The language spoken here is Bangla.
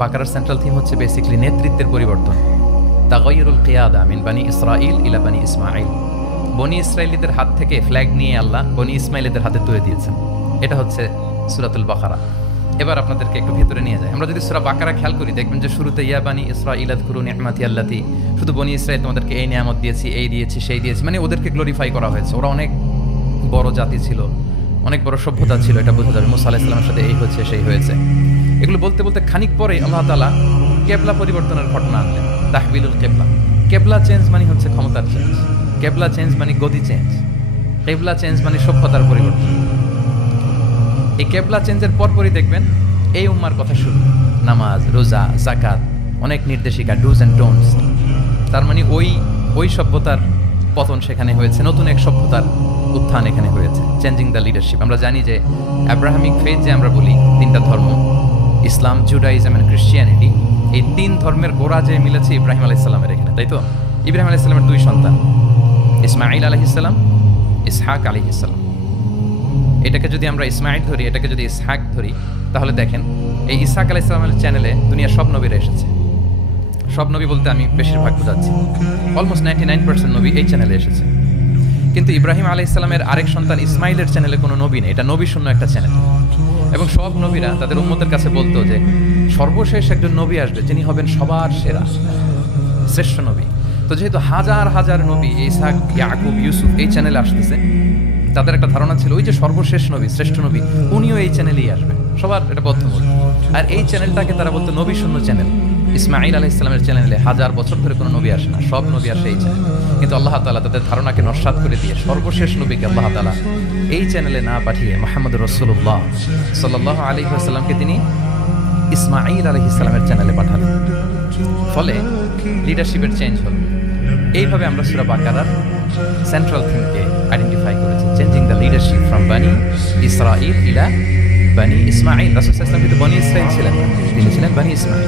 বাকারার সেন্ট্রাল থিম হচ্ছে বেসিক্যালি নেতৃত্বের পরিবর্তন। তাগায়ুরুল কিয়াদা মিন বানি ইসরাইল ইলা বানি ইসমাঈল। বনি ইসরাইলীদের হাত থেকে ফ্ল্যাগ নিয়ে আল্লাহ বনি ইসমাইলীদের হাতে তুলে দিয়েছেন। এটা হচ্ছে সূরাতুল বাকারা। এবার আপনাদেরকে একটু ভেতরে নিয়ে যায়। আমরা যদি সূরা বাকারা খেয়াল করি দেখবেন যে শুরুতে ইয়া বানি ইসরাইল আযকুরু নি'মাতি আল্লাতী, শুধু বনি ইসরাইল তোমাদেরকে এই নিয়ামত দিয়েছি, এই দিয়েছি, সেই দিয়েছি, মানে ওদেরকে গ্লোরিফাই করা হয়েছে। ওরা অনেক বড় জাতি ছিল, অনেক বড় সভ্যতা ছিল, এটা বোঝা যাবে। মুসা আলাইহিস সালামের সাথে এই হয়েছে সেই হয়েছে। এগুলো বলতে বলতে খানিক পরে আল্লাহ তাআলা কেবলা পরিবর্তনের ঘটনা আনলেন। তাহবিলুল কেবলা। কেবলা চেঞ্জ মানে হচ্ছে ক্ষমতার চেঞ্জ, কেবলা চেঞ্জ মানে গদি চেঞ্জ, কেবলা চেঞ্জ মানে সভ্যতার পরিবর্তন। এই কেবলা চেঞ্জের পরপরই দেখবেন এই উম্মার কথা শুরু, নামাজ, রোজা, যাকাত, অনেক নির্দেশিকা, ডুজ অ্যান্ড ডোন্টস। তার মানে ওই সভ্যতার পতন সেখানে হয়েছে, নতুন এক সভ্যতার উত্থান এখানে হয়েছে। Changing the leadership. আমরা জানি যে অ্যাব্রাহামিক ফেথ যে আমরা বলি, তিনটা ধর্ম, ইসলাম, জুডাইজম অ্যান্ড ক্রিশ্চিয়ানিটি, এই তিন ধর্মের গোড়া যে মিলেছে ইব্রাহিম আলাইহিস সালামের এখানে, তাই তো? ইব্রাহিম আলাইহিস সালামের দুই সন্তান, ইসমাঈল আলাইহিস সালাম, ইসহাক আলাইহিস সালাম। এটাকে যদি আমরা ইসমাঈল ধরি, এটাকে যদি ইসহাক ধরি, তাহলে দেখেন এই ইসহাক আলাইহিস সালামের চ্যানেলে দুনিয়ার সব নবীরা এসেছে। সব নবী বলতে আমি বেশিরভাগ বোঝাচ্ছি, অলমোস্ট 99% নবী এই চ্যানেলে এসেছে। কিন্তু ইব্রাহিম আলাইহিস সালামের আরেক সন্তান ইসমাইলের চ্যানেলে কোনো নবী নেই, এটা নবী শূন্য একটা চ্যানেল। এবং সব নবীরা তাদের উম্মতের কাছে বলতো যে সর্বশেষ একজন নবী আসবে যিনি হবেন সবার সেরা, শ্রেষ্ঠ নবী। তো যেহেতু হাজার হাজার নবী ইসহাক, ইয়াকুব, ইউসুফ এই চ্যানেলে আসতেছে, তাদের একটা ধারণা ছিল ওই যে সর্বশেষ নবী, শ্রেষ্ঠ নবী, উনিও এই চ্যানেলেই আসবেন, সবার এটা বদ্ধমূল। আর এই চ্যানেলটাকে তারা বলতো নবী শূন্য চ্যানেল। ইসমাঈল আলাইহিস সালামের চ্যানেলে হাজার বছর ধরে কোনো নবী আসে না, সব নবী আসে এই চ্যানেলে। কিন্তু আল্লাহ তাআলা তাদের ধারণাকে নস্যাৎ করে দিয়ে সর্বশেষ নবীকে আল্লাহ তাআলা এই চ্যানেলে না পাঠিয়ে মুহাম্মদ রাসূলুল্লাহ সাল্লাল্লাহু আলাইহি ওয়াসাল্লামকে তিনি ইসমাঈল আলাইহিস সালামের চ্যানেলে পাঠালেন। ফলে লিডারশিপের চেঞ্জ হলো। এইভাবে আমরা সূরা বাকারার সেন্ট্রাল থিমকে আইডেন্টিফাই করেছি, চেঞ্জিং দ্য লিডারশিপ ফ্রম বানি ইসরাইল ইলা বানি ইসমাঈল। রাসূল সাল্লাল্লাহু আলাইহি ওয়াসাল্লাম কিন্তু বনি ইসরাইল ছিলেন না, তিনি ছিলেন বানি ইসমাঈল।